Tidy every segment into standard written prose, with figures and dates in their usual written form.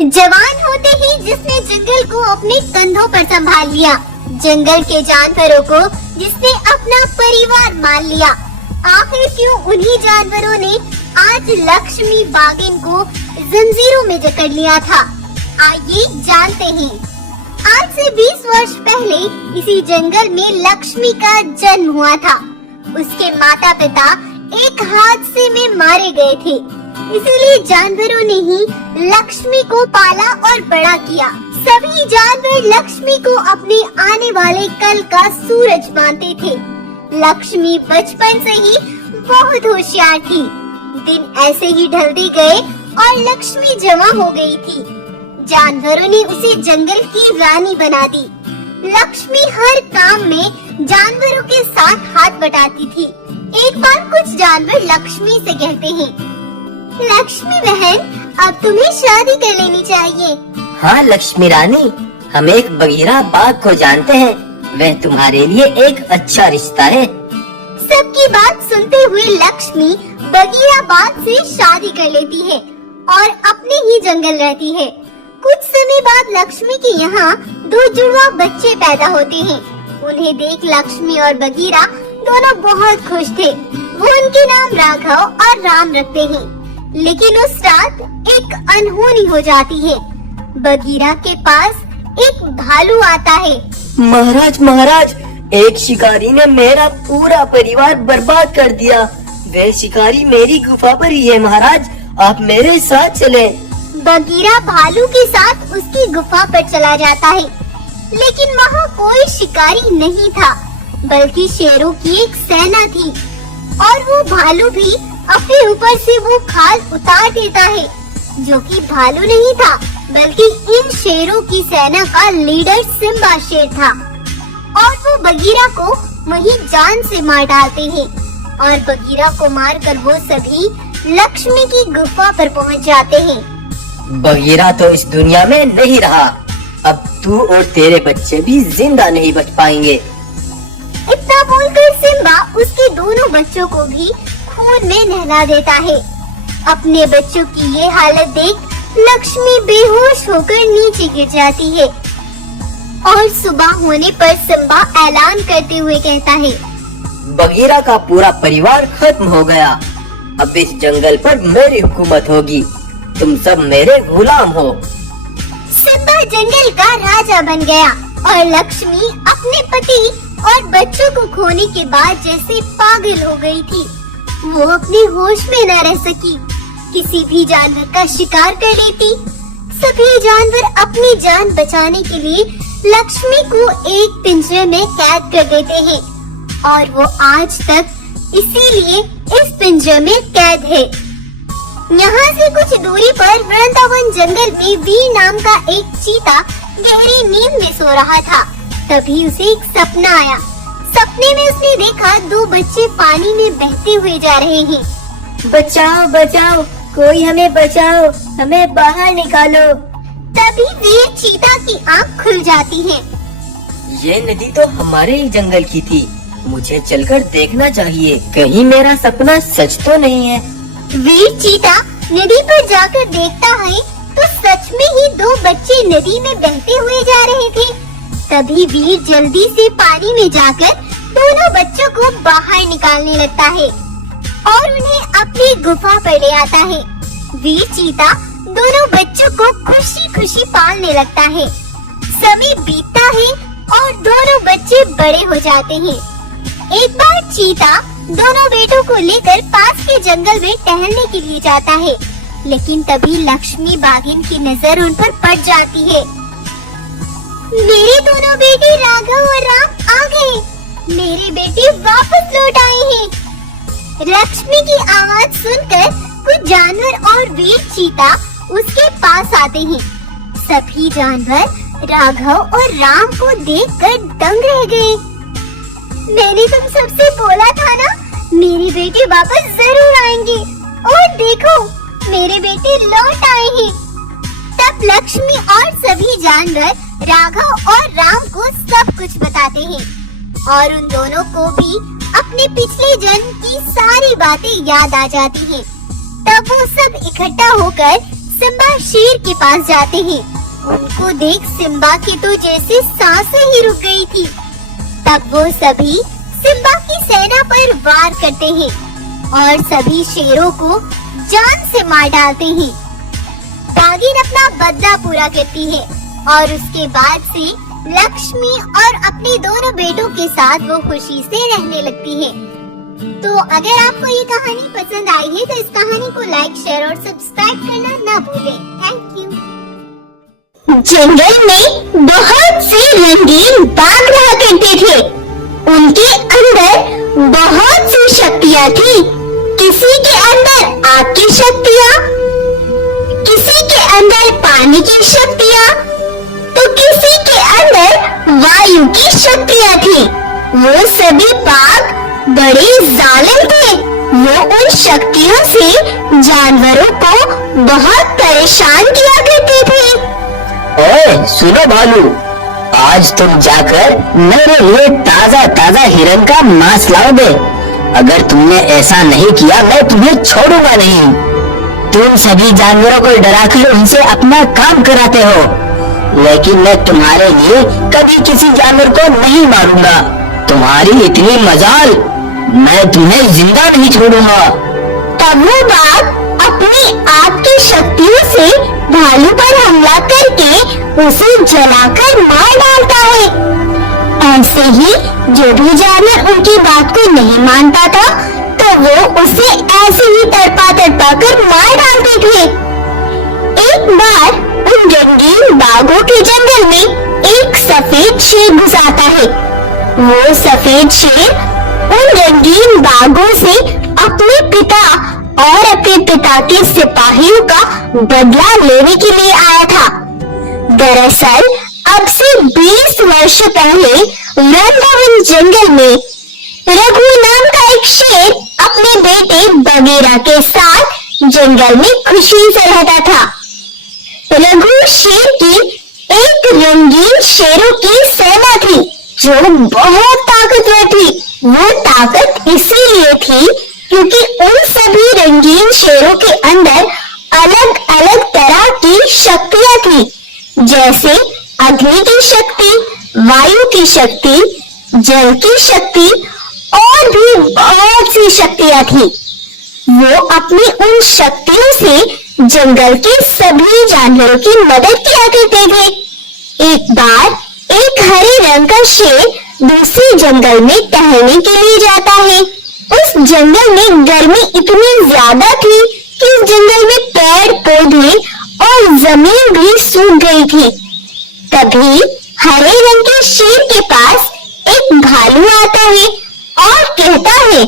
जवान होते ही जिसने जंगल को अपने कंधों पर संभाल लिया, जंगल के जानवरों को जिसने अपना परिवार मान लिया। आखिर क्यों उन्हीं जानवरों ने आज लक्ष्मी बागिन को जंजीरों में जकड़ लिया था? आइए जानते हैं। आज से 20 वर्ष पहले इसी जंगल में लक्ष्मी का जन्म हुआ था। उसके माता पिता एक हादसे में मारे गए थे, इसीलिए जानवरों ने ही लक्ष्मी को पाला और बड़ा किया। सभी जानवर लक्ष्मी को अपने आने वाले कल का सूरज मानते थे। लक्ष्मी बचपन से ही बहुत होशियार थी। दिन ऐसे ही ढलते गए और लक्ष्मी जमा हो गई थी। जानवरों ने उसे जंगल की रानी बना दी। लक्ष्मी हर काम में जानवरों के साथ हाथ बटाती थी। एक बार कुछ जानवर लक्ष्मी से कहते हैं, लक्ष्मी बहन, अब तुम्हें शादी कर लेनी चाहिए। हाँ लक्ष्मी रानी, हम एक बगीरा बाघ को जानते हैं, वह तुम्हारे लिए एक अच्छा रिश्ता है। सबकी बात सुनते हुए लक्ष्मी बगीरा बाघ से शादी कर लेती है और अपने ही जंगल रहती है। कुछ समय बाद लक्ष्मी के यहाँ 2 जुड़वा बच्चे पैदा होते हैं। उन्हें देख लक्ष्मी और बगीरा दोनों बहुत खुश थे। वो उनके नाम राघव और राम रखते हैं। लेकिन उस रात एक अनहोनी हो जाती है। बगीरा के पास एक भालू आता है। महाराज महाराज, एक शिकारी ने मेरा पूरा परिवार बर्बाद कर दिया। वह शिकारी मेरी गुफा पर ही है महाराज, आप मेरे साथ चले। बगीरा भालू के साथ उसकी गुफा पर चला जाता है, लेकिन वहाँ कोई शिकारी नहीं था, बल्कि शेरों की एक सेना थी। और वो भालू भी अपने ऊपर से वो खाल उतार देता है, जो कि भालू नहीं था, बल्कि इन शेरों की सेना का लीडर सिम्बा शेर था। और वो बगीरा को वहीं जान से मार डालते हैं और बगीरा को मारकर वो सभी लक्ष्मी की गुफा पर पहुंच जाते हैं। बगीरा तो इस दुनिया में नहीं रहा, अब तू और तेरे बच्चे भी जिंदा नहीं बच पाएंगे। इतना बोलकर सिम्बा उसके दोनों बच्चों को भी खून में नहला देता है। अपने बच्चों की ये हालत देख लक्ष्मी बेहोश होकर नीचे गिर जाती है और सुबह होने पर सिम्बा ऐलान करते हुए कहता है, बगीरा का पूरा परिवार खत्म हो गया। अब इस जंगल पर मेरी हुकूमत होगी, तुम सब मेरे गुलाम हो। सिम्बा जंगल का राजा बन गया और लक्ष्मी अपने पति और बच्चों को खोने के बाद जैसे पागल हो गई थी। वो अपने होश में न रह सकी, किसी भी जानवर का शिकार कर लेती। सभी जानवर अपनी जान बचाने के लिए लक्ष्मी को एक पिंजरे में कैद कर देते हैं और वो आज तक इसीलिए इस पिंजरे में कैद है। यहाँ से कुछ दूरी पर वृंदावन जंगल में वीर नाम का एक चीता गहरी नींद में सो रहा था। तभी उसे एक सपना आया। सपने में उसने देखा 2 बच्चे पानी में बहते हुए जा रहे हैं। बचाओ बचाओ, कोई हमें बचाओ, हमें बाहर निकालो। तभी वीर चीता की आँख खुल जाती है। ये नदी तो हमारे ही जंगल की थी, मुझे चलकर देखना चाहिए, कहीं मेरा सपना सच तो नहीं है। वीर चीता नदी पर जाकर देखता है तो सच में ही 2 बच्चे नदी में बहते हुए जा रहे थे। तभी वीर जल्दी से पानी में जाकर दोनों बच्चों को बाहर निकालने लगता है और उन्हें अपनी गुफा पर ले आता है। वीर चीता दोनों बच्चों को खुशी खुशी पालने लगता है। समय बीतता है और दोनों बच्चे बड़े हो जाते हैं। एक बार चीता दोनों बेटों को लेकर पास के जंगल में टहलने के लिए जाता है, लेकिन तभी लक्ष्मी बागिन की नजर उन पर पड़ जाती है। मेरे दोनों बेटे राघव और राम आ गए, मेरे बेटे वापस लौट आए हैं। लक्ष्मी की आवाज सुनकर कुछ जानवर और वीर चीता उसके पास आते हैं। सभी जानवर राघव और राम को देखकर दंग रह गए। मैंने तुम सबसे बोला था ना, मेरे बेटे वापस जरूर आएंगे, और देखो मेरे बेटे लौट आए हैं। तब लक्ष्मी और सभी जानवर राघव और राम को सब कुछ बताते हैं और उन दोनों को भी अपने पिछले जन्म की सारी बातें याद आ जाती हैं। तब वो सब इकट्ठा होकर सिम्बा शेर के पास जाते हैं। उनको देख सिम्बा की तो जैसे सांसें ही रुक गई थी। तब वो सभी सिम्बा की सेना पर वार करते हैं और सभी शेरों को जान से मार डालते हैं। नागिन अपना बदला पूरा करती है और उसके बाद से लक्ष्मी और अपने दोनों बेटों के साथ वो खुशी से रहने लगती है। तो अगर आपको ये कहानी पसंद आई है तो इस कहानी को लाइक, शेयर और सब्सक्राइब करना ना भूलें। Thank you. जंगल में बहुत से रंगीन बाघ रहा करते थे। उनके अंदर बहुत सी शक्तियाँ थी। किसी के अंदर आग की शक्तियाँ, किसी के अंदर पानी की शक्तियाँ, तो किसी के अंदर वायु की शक्तियाँ थी। वो सभी बाघ बड़े जालिम थे। वो उन शक्तियों से जानवरों को बहुत परेशान किया करते थे। ओए सुनो भालू, आज तुम जाकर मेरे लिए ताजा ताजा हिरन का मांस लाओ दे। अगर तुमने ऐसा नहीं किया मैं तुम्हें छोड़ूंगा नहीं। तुम सभी जानवरों को डराकर उनसे अपना काम कराते हो, लेकिन मैं तुम्हारे लिए कभी किसी जानवर को नहीं मारूंगा। तुम्हारी इतनी मजाल, मैं तुम्हें जिंदा नहीं छोड़ूंगा। तब वो बाघ अपनी आग की शक्तियों से भालू पर हमला करके उसे जलाकर मार डालता है। ऐसे ही जो भी जानवर उनकी बात को नहीं मानता था तो वो उसे ऐसे ही तड़पा तड़पा कर मार डालते थे। एक बार उन रंगीन बाघों के जंगल में एक सफेद शेर घुस आता है। वो सफेद शेर उन रंगीन बाघों से अपने पिता और अपने पिता के सिपाहियों का बदला लेने के लिए आया था। दरअसल अब से 20 वर्ष पहले वृंदावन जंगल में रघु नाम का एक शेर अपने बेटे बगीरा के साथ जंगल में खुशी से रहता था। रघु शेर की एक रंगीन शेरों की सेना थी जो बहुत ताकतवर थी। वो ताकत इसीलिए थी क्योंकि उन सभी रंगीन शेरों के अंदर अलग अलग तरह की शक्तियाँ थी, जैसे अग्नि की शक्ति, वायु की शक्ति, जल की शक्ति और भी बहुत सी शक्तियाँ थी। वो अपनी उन शक्तियों से जंगल के सभी जानवरों की मदद किया करते थे। एक बार एक हरे रंग का शेर दूसरे जंगल में टहलने के लिए जाता है। उस जंगल में गर्मी इतनी ज्यादा थी कि इस जंगल में पेड़ पौधे और जमीन भी सूख गई थी। तभी हरे रंग के शेर के पास एक भालू आता है और कहता है,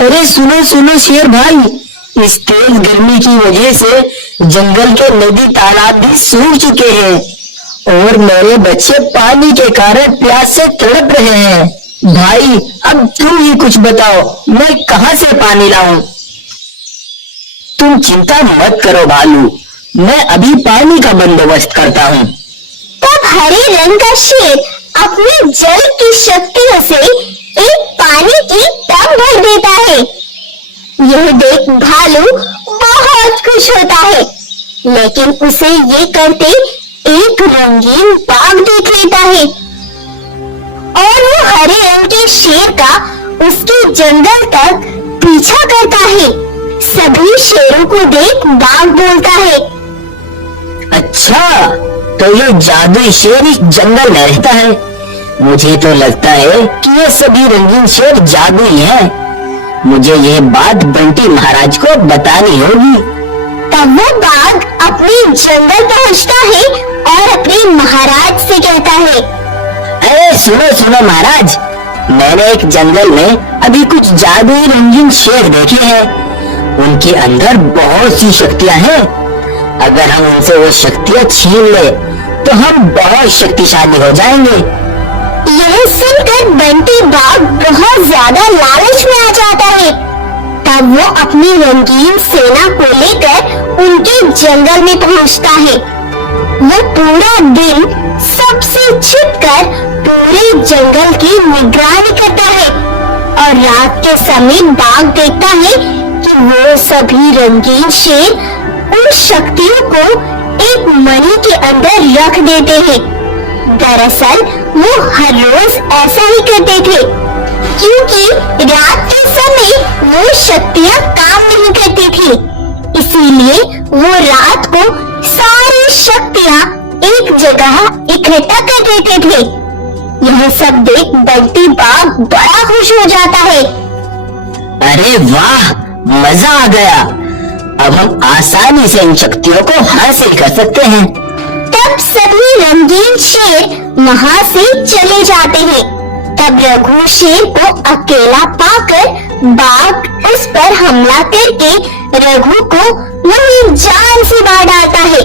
अरे सुनो सुनो शेर भाई, इस तेज गर्मी की वजह से जंगल के नदी तालाब भी सूख चुके हैं और मेरे बच्चे पानी के कारण प्यास से तड़प रहे हैं। भाई अब तुम ही कुछ बताओ, मैं कहाँ से पानी लाऊं? तुम चिंता मत करो भालू, मैं अभी पानी का बंदोबस्त करता हूँ। तब हरे रंग का शेर अपनी जल की शक्तियों से एक पानी की टब भर देता है। यह देख भालू बहुत खुश होता है, लेकिन उसे ये करते एक रंगीन बाघ देख लेता है और वो हरे रंग के शेर का उसके जंगल तक पीछा करता है। सभी शेरों को देख बाघ बोलता है, अच्छा तो ये जादुई शेर इस जंगल में रहता है। मुझे तो लगता है कि ये सभी रंगीन शेर जादुई हैं। मुझे ये बात बंटी महाराज को बतानी होगी। तब वो बाघ अपने जंगल पहुंचता है और अपने महाराज से कहता है, अरे सुनो सुनो महाराज, मैंने एक जंगल में अभी कुछ जादुई रंगीन शेर देखे हैं। उनके अंदर बहुत सी शक्तियाँ हैं। अगर हम उनसे वो शक्तियाँ छीन ले तो हम बहुत शक्तिशाली हो जाएंगे। यह सुनकर बंटी बाघ बहुत ज्यादा लालच में आ जाता है। तब वो अपनी रंगीन सेना को लेकर उनके जंगल में पहुंचता है। वो पूरा दिन सबसे छिपकर पूरे जंगल की निगरानी करता है और रात के समय बाघ देखता है कि वो सभी रंगीन शेर उन शक्तियों को एक मणि के अंदर रख देते हैं। दरअसल वो हर रोज ऐसा ही करते थे, क्योंकि रात के समय वो शक्तियाँ काम नहीं करती थी। इसीलिए वो रात को सारी शक्तियाँ एक जगह इकट्ठा कर देते थे। यह सब देख बंटी बाघ बड़ा खुश हो जाता है। अरे वाह, मजा आ गया। अब हम आसानी से इन शक्तियों को हासिल कर सकते हैं। तब सभी रंगीन शेर वहाँ से चले जाते हैं। तब रघु शेर को अकेला पाकर बाघ उस पर हमला करके रघु को वहीं जान से मार डालता है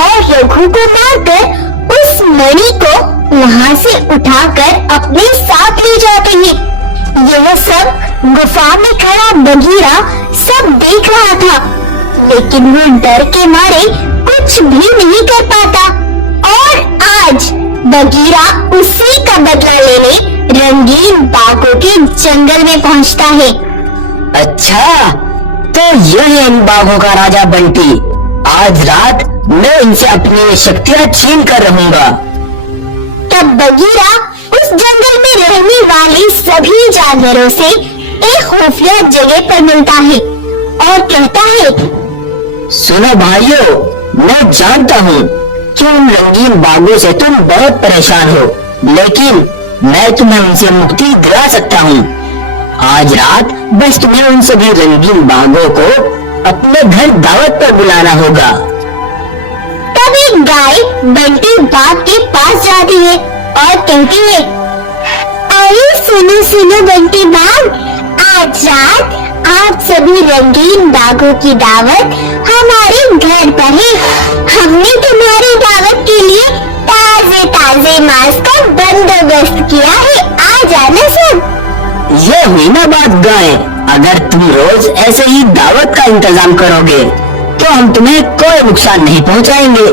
और रघु को मारकर उस मणि को वहाँ से उठाकर अपने साथ ले जाते हैं। यह सब गुफा में खड़ा बगीरा सब देख रहा था, लेकिन वो डर के मारे कुछ भी नहीं कर पाता। और आज बगीरा उसी का बदला लेने रंगीन बाघों के जंगल में पहुंचता है। अच्छा, तो यह है इन बाघों का राजा बंटी। आज रात मैं इनसे अपनी शक्तियाँ छीन कर रहूंगा। तब बगीरा उस जंगल में रहने वाले सभी जानवरों से एक खुफिया जगह पर मिलता है और कहता है, सुनो भाइयों, मैं जानता हूँ कि उन रंगीन बाघों से तुम बहुत परेशान हो, लेकिन मैं तुम्हें उनसे मुक्ति दिला सकता हूँ। आज रात बस तुम्हें उन सभी रंगीन बाघों को अपने घर दावत पर बुलाना होगा। तब एक गाय बंटी बाघ के पास जाती है और कहती है, अरे सुनो सुनो बंटी बाघ, आज रात आप सभी रंगीन बाघों की दावत हमारे घर पर है। हमने तुम्हारी दावत के लिए ताजे ताजे मांस का बंदोबस्त किया है, आ जाना सब। ये हुई ना बात गाय, अगर तुम रोज ऐसे ही दावत का इंतजाम करोगे तो हम तुम्हें कोई नुकसान नहीं पहुंचाएंगे।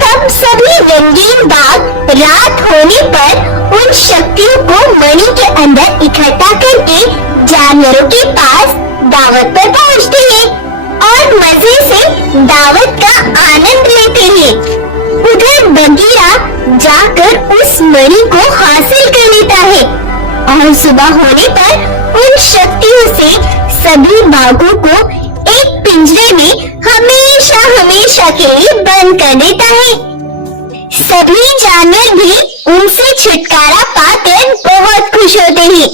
तब सभी रंगीन बाघ रात होने पर उन शक्तियों को मणि के अंदर इकट्ठा करके जानवरों के पास दावत पर पहुंचते हैं और मजे से दावत का आनंद लेते हैं। उधर बगीरा जाकर उस मणि को हासिल कर लेता है और सुबह होने पर उन शक्तियों से सभी बाघों को एक पिंजरे में हमेशा हमेशा के लिए बंद कर देता है। सभी जानवर भी उनसे छुटकारा पाकर बहुत खुश होते हैं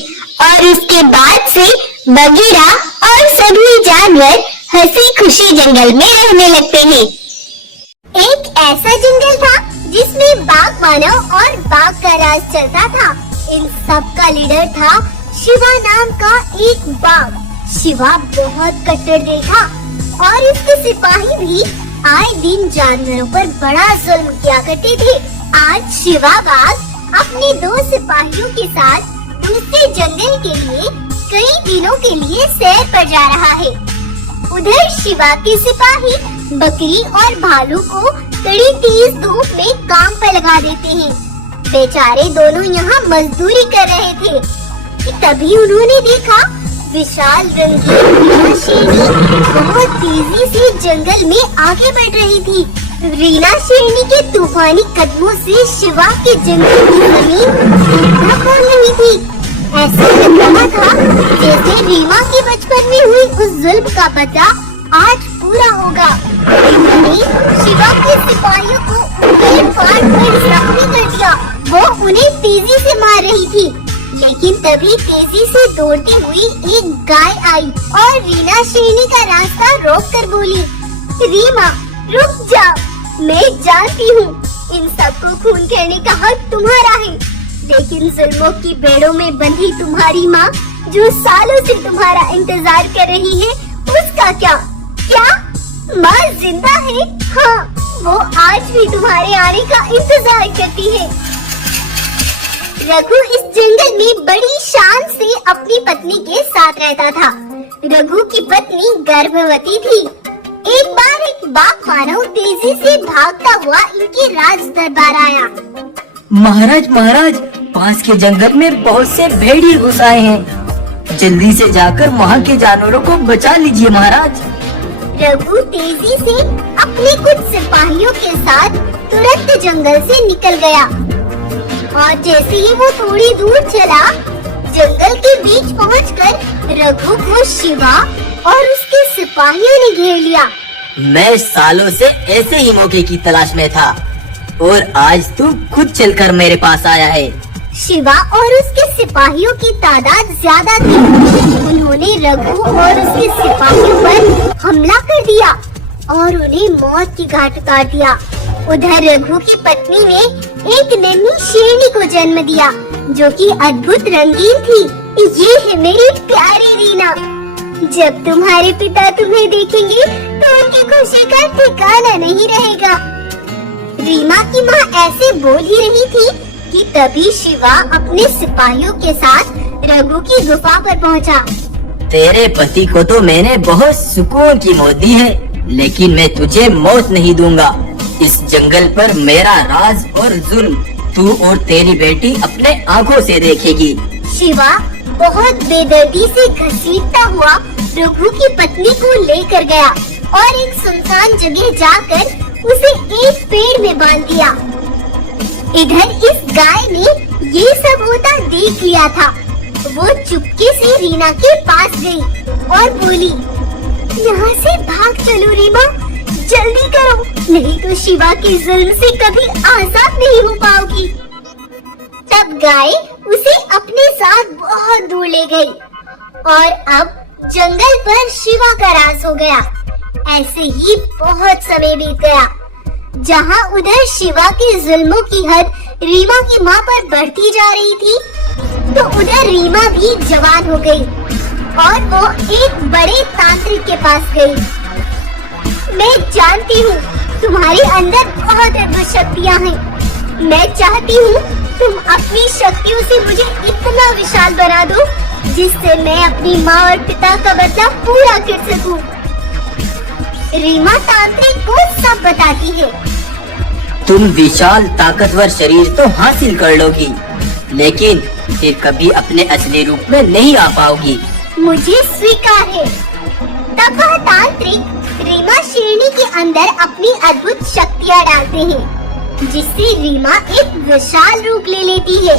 और उसके बाद से बगीरा और सभी जानवर हंसी खुशी जंगल में रहने लगते हैं। एक ऐसा जंगल था जिसमें बाघ मानव और बाघ का राज चलता था। इन सब का लीडर था शिवा नाम का एक बाघ। शिवा बहुत कट्टर दिल था और इसके सिपाही भी आए दिन जानवरों पर बड़ा जुल्म किया करते थे। आज शिवा बाघ अपने 2 सिपाहियों के साथ दूसरे जंगल के लिए कई दिनों के लिए सैर पर जा रहा है। उधर शिवा के सिपाही बकरी और भालू को कड़ी तेज धूप में काम पर लगा देते हैं। बेचारे दोनों यहाँ मजदूरी कर रहे थे कि तभी उन्होंने देखा विशाल रंगीन शेरनी बहुत तेजी से जंगल में आगे बढ़ रही थी। रीना शेरनी के तूफानी कदमों से शिवा के जंगल की जमीन खोल रही थी। ऐसा लग रहा था जैसे रीमा के बचपन में हुई उस जुल्म का बदला आज पूरा होगा। उन्होंने शिवा के सिपाहियों को उंगली फाड़ कर जख्मी कर दिया। वो उन्हें तेजी से मार रही थी, लेकिन तभी तेजी से दौड़ती हुई एक गाय आई और रीना शेरनी का रास्ता रोक कर बोली, रीमा रुक जाओ, मैं जानती हूँ इन सबको खून करने का हक तुम्हारा है, लेकिन जुल्मों की बेड़ों में बंधी तुम्हारी माँ जो सालों से तुम्हारा इंतजार कर रही है, उसका क्या? क्या माँ जिंदा है? हाँ, वो आज भी तुम्हारे आने का इंतजार करती है। रघु इस जंगल में बड़ी शान से अपनी पत्नी के साथ रहता था। रघु की पत्नी गर्भवती थी। एक बार एक बाघ मानव तेजी से भागता हुआ इनके राज दरबार आया। महाराज महाराज, पास के जंगल में बहुत से भेड़िए घुस आए हैं, जल्दी से जाकर वहाँ के जानवरों को बचा लीजिए महाराज। रघु तेजी से अपने कुछ सिपाहियों के साथ तुरंत जंगल से निकल गया और जैसे ही वो थोड़ी दूर चला, जंगल के बीच पहुंचकर रघु को शिवा और उसके सिपाहियों ने घेर लिया। मैं सालों से ऐसे ही मौके की तलाश में था और आज तू खुद चलकर मेरे पास आया है। शिवा और उसके सिपाहियों की तादाद ज्यादा थी। उन्होंने रघु और उसके सिपाहियों पर हमला कर दिया और उन्हें मौत की घाट उतार दिया। उधर रघु की पत्नी ने एक नन्ही शेरनी को जन्म दिया जो कि अद्भुत रंगीन थी। ये है मेरी प्यारी रीना। जब तुम्हारे पिता तुम्हें देखेंगे तो उनकी खुशी का ठिकाना नहीं रहेगा। रीमा की माँ ऐसे बोल ही रही थी कि तभी शिवा अपने सिपाहियों के साथ रघु की गुफा पर पहुंचा। तेरे पति को तो मैंने बहुत सुकून की मौत दी है, लेकिन मैं तुझे मौत नहीं दूंगा। इस जंगल पर मेरा राज और जुल्म तू और तेरी बेटी अपने आँखों से देखेगी। शिवा बहुत बेदर्दी से घसीटता हुआ रघु की पत्नी को लेकर गया और एक सुनसान जगह जाकर उसे एक पेड़ में बांध दिया। इधर इस गाय ने ये सब होता देख लिया था। वो चुपके से रीना के पास गई और बोली, यहाँ से भाग चलो रीमा, जल्दी करो, नहीं तो शिवा के जुल्म से कभी आजाद नहीं हो पाओगी। तब गाय उसे अपने साथ बहुत दूर ले गई और अब जंगल पर शिवा का राज हो गया। ऐसे ही बहुत समय बीत गया। जहाँ उधर शिवा के जुल्मों की हद रीमा की माँ पर बढ़ती जा रही थी, तो उधर रीमा भी जवान हो गई और वो एक बड़े तांत्रिक के पास गई। मैं जानती हूँ तुम्हारे अंदर बहुत अद्भुत शक्तियाँ हैं। मैं चाहती हूँ तुम अपनी शक्तियों से मुझे इतना विशाल बना दो जिससे मैं अपनी माँ और पिता का बदला पूरा कर सकूं। रीमा तांत्रिक को सब बताती है। तुम विशाल ताकतवर शरीर तो हासिल कर लोगी, लेकिन फिर कभी अपने असली रूप में नहीं आ पाओगी। मुझे स्वीकार है। तब वह तांत्रिक रीमा शेरनी के अंदर अपनी अद्भुत शक्तियाँ डालते हैं, जिससे रीमा एक विशाल रूप ले लेती है।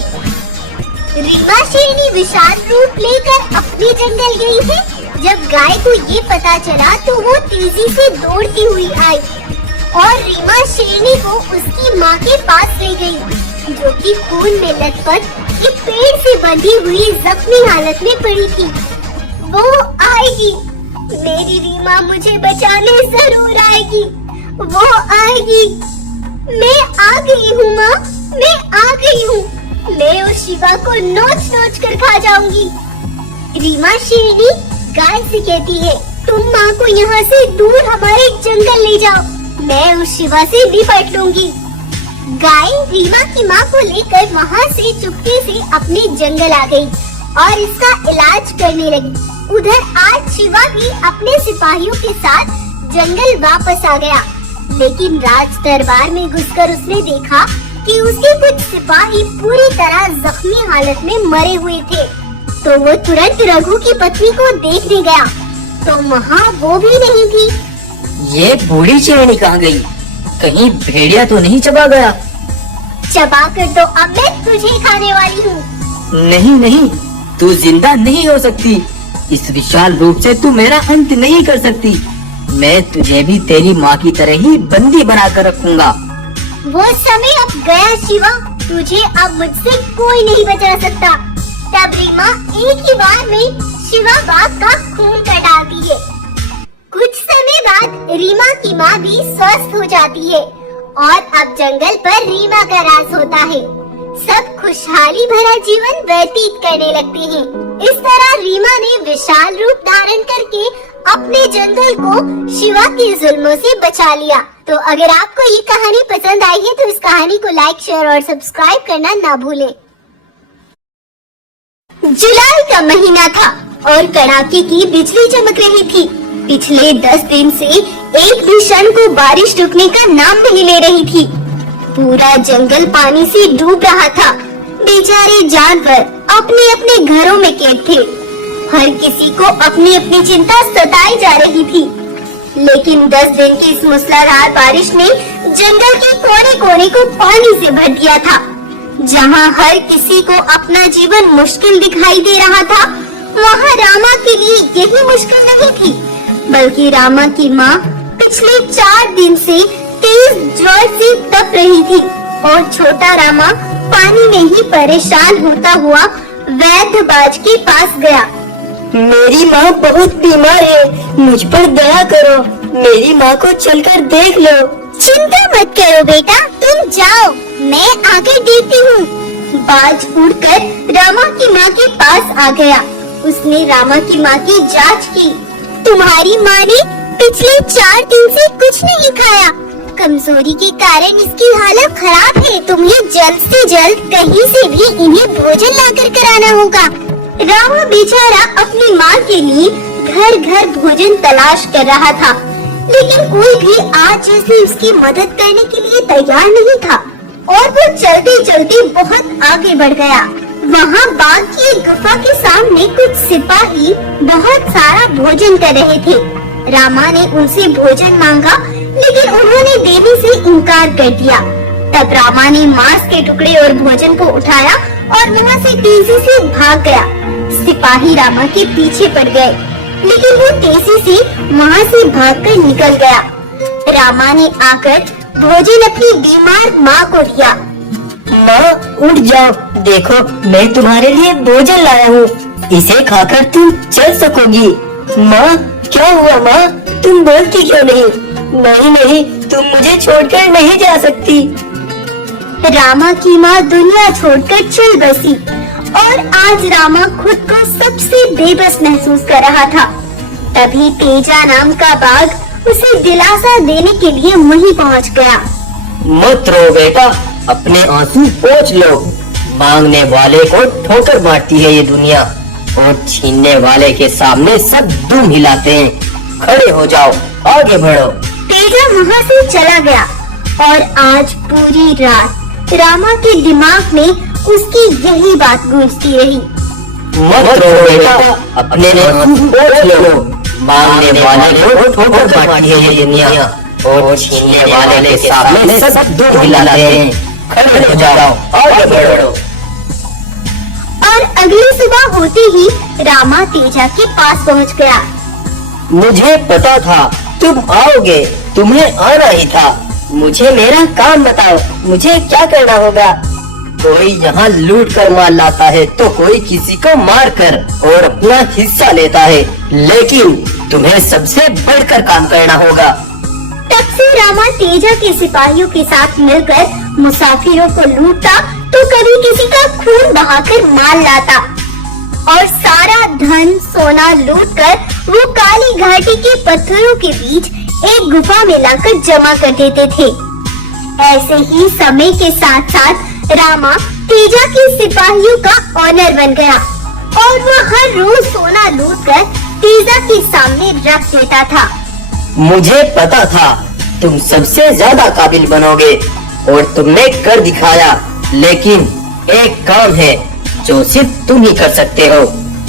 रीमा शेरनी विशाल रूप लेकर अपने जंगल गई है। जब गाय को ये पता चला तो वो तेजी से दौड़ती हुई आई और रीमा शेरनी को उसकी माँ के पास ले गई, जो कि खून में लथपथ एक पेड़ से बंधी हुई जख्मी हालत में पड़ी थी। वो आएगी, मेरी रीमा मुझे बचाने जरूर आएगी, वो आएगी। मैं आ गई हूँ माँ, मैं आ गई हूँ। मैं उस शिवा को नोच नोच कर खा जाऊंगी। रीमा शेरनी गाय से कहती है, तुम माँ को यहाँ से दूर हमारे जंगल ले जाओ, मैं उस शिवा से निपट लूंगी। गाय रीमा की माँ को लेकर वहाँ से चुपके से अपने जंगल आ गई और इसका इलाज करने लगी। उधर आज शिवा भी अपने सिपाहियों के साथ जंगल वापस आ गया, लेकिन राज दरबार में घुसकर उसने देखा कि उसके कुछ सिपाही पूरी तरह जख्मी हालत में मरे हुए थे। तो वो तुरंत रघु की पत्नी को देखने गया, तो वहाँ वो भी नहीं थी। ये बूढ़ी शेरनी कहाँ गई? कहीं भेड़िया तो नहीं चबा गया? चबा कर तो अब मैं तुझे खाने वाली हूँ। नहीं नहीं, तू जिंदा नहीं हो सकती। इस विशाल रूप से तू मेरा अंत नहीं कर सकती। मैं तुझे भी तेरी माँ की तरह ही बंदी बना कर रखूंगा। वो समय अब गया शिवा, तुझे अब मुझसे कोई नहीं बचा सकता। तब रीमा एक ही बार में शिवा बाग का खून कर डालती है। कुछ समय बाद रीमा की माँ भी स्वस्थ हो जाती है और अब जंगल पर रीमा का राज होता है। सब खुशहाली भरा जीवन व्यतीत करने लगते हैं। इस तरह रीमा ने विशाल रूप धारण करके अपने जंगल को शिवा के जुल्मों से बचा लिया। तो अगर आपको ये कहानी पसंद आई है तो इस कहानी को लाइक, शेयर और सब्सक्राइब करना ना भूलें। जुलाई का महीना था और कड़ाके की बिजली चमक रही थी। पिछले 10 दिन से एक भी क्षण को बारिश रुकने का नाम नहीं ले रही थी। पूरा जंगल पानी से डूब रहा था। बेचारे जानवर अपने अपने घरों में कैद थे। हर किसी को अपनी अपनी चिंता सताई जा रही थी। लेकिन 10 दिन की इस मूसलाधार बारिश ने जंगल के कोने कोने को पानी से भर दिया था। जहाँ हर किसी को अपना जीवन मुश्किल दिखाई दे रहा था, वहाँ रामा के लिए यही मुश्किल नहीं थी, बल्कि रामा की माँ पिछले 4 दिन से तेज ज्वर से तप रही थी और छोटा रामा पानी में ही परेशान होता हुआ वैद्य बाज के पास गया। मेरी माँ बहुत बीमार है, मुझ पर दया करो, मेरी माँ को चलकर देख लो। चिंता मत करो बेटा, तुम जाओ, मैं आकर देखती हूँ। बाज उड़कर रामा की माँ के पास आ गया। उसने रामा की माँ की जांच की। तुम्हारी माँ ने पिछले 4 दिन से कुछ नहीं खाया, कमजोरी के कारण इसकी हालत खराब है। तुम्हें जल्द से जल्द कहीं से भी इन्हें भोजन लाकर कराना होगा। रामा बेचारा अपनी माँ के लिए घर घर भोजन तलाश कर रहा था, लेकिन कोई भी आज जैसे उसकी मदद करने के लिए तैयार नहीं था और वो चलते चलते बहुत आगे बढ़ गया। वहाँ बाग की एक गुफा के सामने कुछ सिपाही बहुत सारा भोजन कर रहे थे। रामा ने उनसे भोजन मांगा, लेकिन उन्होंने देने से इनकार कर दिया। तब रामा ने मांस के टुकड़े और भोजन को उठाया और वहाँ से तेजी से भाग गया। सिपाही रामा के पीछे पड़ गए, लेकिन वो तेजी से वहाँ से भागकर निकल गया। रामा ने आकर भोजन अपनी बीमार माँ को दिया। माँ उठ जाओ, देखो मैं तुम्हारे लिए भोजन लाया हूँ, इसे खाकर तुम चल सकोगी। माँ क्या हुआ माँ, तुम बोलती क्यों नहीं? नहीं नहीं, तुम मुझे छोड़कर नहीं जा सकती। रामा की माँ दुनिया छोड़कर चल बसी और आज रामा खुद को सबसे बेबस महसूस कर रहा था। तभी तेजा नाम का बाघ उसे दिलासा देने के लिए वहीं पहुंच गया। मत रो बेटा, अपने आंसू पोंछ लो। मांगने वाले को ठोकर मारती है ये दुनिया और छीनने वाले के सामने सब दुम हिलाते हैं। खड़े हो जाओ, आगे बढ़ो। तेजा वहाँ से चला गया और आज पूरी रात रामा के दिमाग में उसकी यही बात गूंजती रही। मत रो बेटा, अपने आंसू पोंछ लो। मांगने वाले को ठोकर मारती है ये दुनिया और छीनने वाले के सामने सब दुम हिलाते हैं। खड़े हो जाओ, आगे बढ़ो। और अगली सुबह होते ही रामा तेजा के पास पहुंच गया। मुझे पता था तुम आओगे, तुम्हें आना ही था। मुझे मेरा काम बताओ, मुझे क्या करना होगा? कोई यहाँ लूट कर माल लाता है तो कोई किसी को मार कर और अपना हिस्सा लेता है, लेकिन तुम्हें सबसे बढ़कर काम करना होगा। तब से रामा तेजा के सिपाहियों के साथ मिलकर मुसाफिरों को लूटता तो कभी किसी का खून बहाकर माल लाता और सारा धन सोना लूटकर वो काली घाटी के पत्थरों के बीच एक गुफा में लाकर जमा कर देते थे। ऐसे ही समय के साथ साथ रामा तेजा के सिपाहियों का ऑनर बन गया और वो हर रोज सोना लूटकर तेजा के सामने रख देता था। मुझे पता था तुम सबसे ज्यादा काबिल बनोगे और तुमने कर दिखाया, लेकिन एक काम है जो सिर्फ तुम ही कर सकते हो।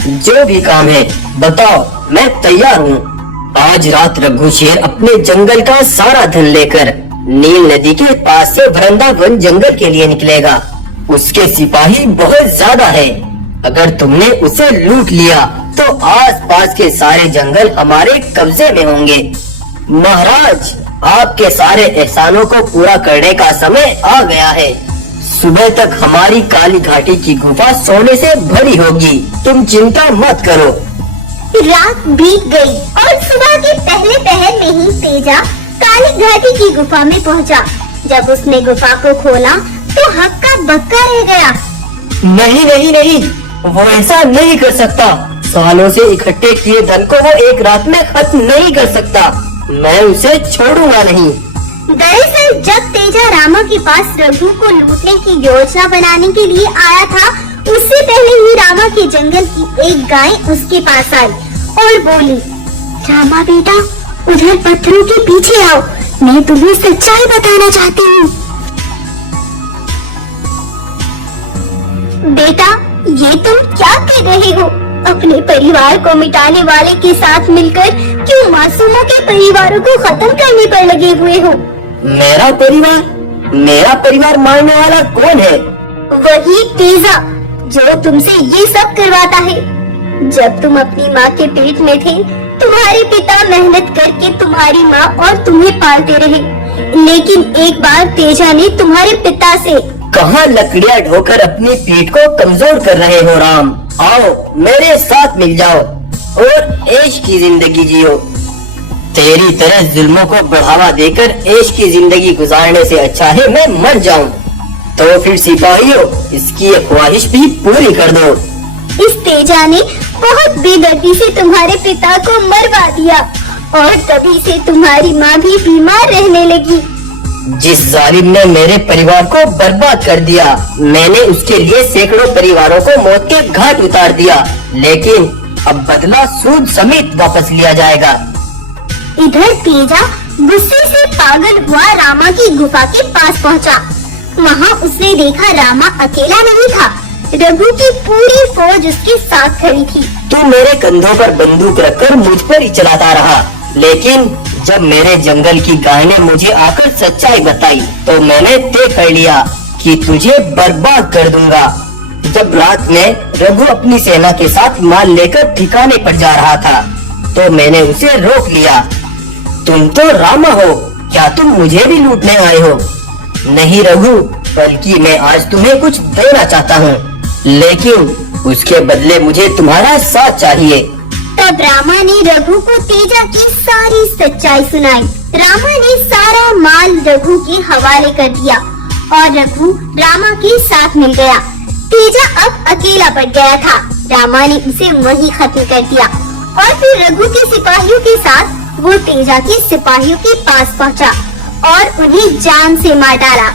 जो भी काम है बताओ, मैं तैयार हूँ। आज रात रघु शेर अपने जंगल का सारा धन लेकर नील नदी के पास से वृंदावन जंगल के लिए निकलेगा। उसके सिपाही बहुत ज्यादा है। अगर तुमने उसे लूट लिया तो आसपास के सारे जंगल हमारे कब्जे में होंगे। महाराज, आपके सारे एहसानों को पूरा करने का समय आ गया है। सुबह तक हमारी काली घाटी की गुफा सोने से भरी होगी, तुम चिंता मत करो। रात बीत गई और सुबह के पहले पहर में ही तेजा काली घाटी की गुफा में पहुंचा। जब उसने गुफा को खोला तो हक्का बक्का रह गया। नहीं नहीं नहीं, वो ऐसा नहीं कर सकता। सालों से इकट्ठे किए धन को वो एक रात में खत्म नहीं कर सकता। मैं उसे छोड़ूंगा नहीं। दरअसल जब तेजा रामा के पास रघु को लूटने की योजना बनाने के लिए आया था, उससे पहले ही रामा के जंगल की एक गाय उसके पास आई और बोली, रामा बेटा, उधर पत्थरों के पीछे आओ, मैं तुम्हें सच्चाई बताना चाहती हूँ। बेटा, ये तुम क्या कर रहे हो? अपने परिवार को मिटाने वाले के साथ मिलकर क्यों मासूमों के परिवारों को खत्म करने पर लगे हुए हो? मेरा परिवार मारने वाला कौन है? वही तेजा जो तुमसे ये सब करवाता है। जब तुम अपनी माँ के पेट में थे, तुम्हारे पिता मेहनत करके तुम्हारी माँ और तुम्हें पालते रहे, लेकिन एक बार तेजा ने तुम्हारे पिता से कहाँ लकड़ियाँ ढोकर अपनी पीठ को कमजोर कर रहे हो राम। आओ मेरे साथ मिल जाओ और ऐश की जिंदगी जियो। तेरी तरह जुल्मों को बढ़ावा देकर ऐश की जिंदगी गुजारने से अच्छा है मैं मर जाऊं। तो फिर सिपाहियों, इसकी ये ख्वाहिश भी पूरी कर दो। इस तेजा ने बहुत बेदर्दी से तुम्हारे पिता को मरवा दिया और तभी से तुम्हारी माँ भी बीमार रहने लगी। जिस जालिम ने मेरे परिवार को बर्बाद कर दिया, मैंने उसके लिए सैकड़ों परिवारों को मौत के घाट उतार दिया, लेकिन अब बदला सूद समेत वापस लिया जाएगा। इधर तेजा गुस्से से पागल हुआ रामा की गुफा के पास पहुंचा। वहाँ उसने देखा रामा अकेला नहीं था, रघु की पूरी फौज उसके साथ खड़ी थी। तू मेरे कंधों पर बंदूक रखकर मुझ पर ही चलाता रहा, लेकिन जब मेरे जंगल की गाय ने मुझे आकर सच्चाई बताई तो मैंने तय कर लिया कि तुझे बर्बाद कर दूंगा। जब रात में रघु अपनी सेना के साथ माल लेकर ठिकाने पर जा रहा था तो मैंने उसे रोक लिया। तुम तो रामा हो, क्या तुम मुझे भी लूटने आए हो? नहीं रघु, बल्कि मैं आज तुम्हें कुछ देना चाहता हूँ, लेकिन उसके बदले मुझे तुम्हारा साथ चाहिए। तब रामा ने रघु को तेजा की सारी सच्चाई सुनाई। रामा ने सारा माल रघु के हवाले कर दिया और रघु रामा के साथ मिल गया। तेजा अब अकेला पड़ गया था। रामा ने उसे वहीं खत्म कर दिया और फिर रघु के सिपाहियों के साथ वो तेजा के सिपाहियों के पास पहुंचा और उन्हें जान से मार डाला।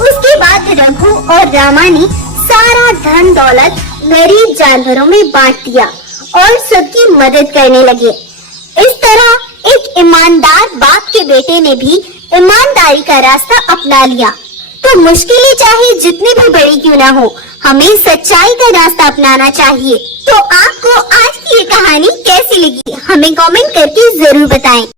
उसके बाद रघु और रामा ने सारा धन दौलत गरीब जानवरों में बांट दिया और सबकी मदद करने लगे। इस तरह एक ईमानदार बाप के बेटे ने भी ईमानदारी का रास्ता अपना लिया। तो मुश्किलें चाहे जितनी भी बड़ी क्यों ना हो, हमें सच्चाई का रास्ता अपनाना चाहिए। तो आपको आज की ये कहानी कैसी लगी, हमें कमेंट करके जरूर बताएं।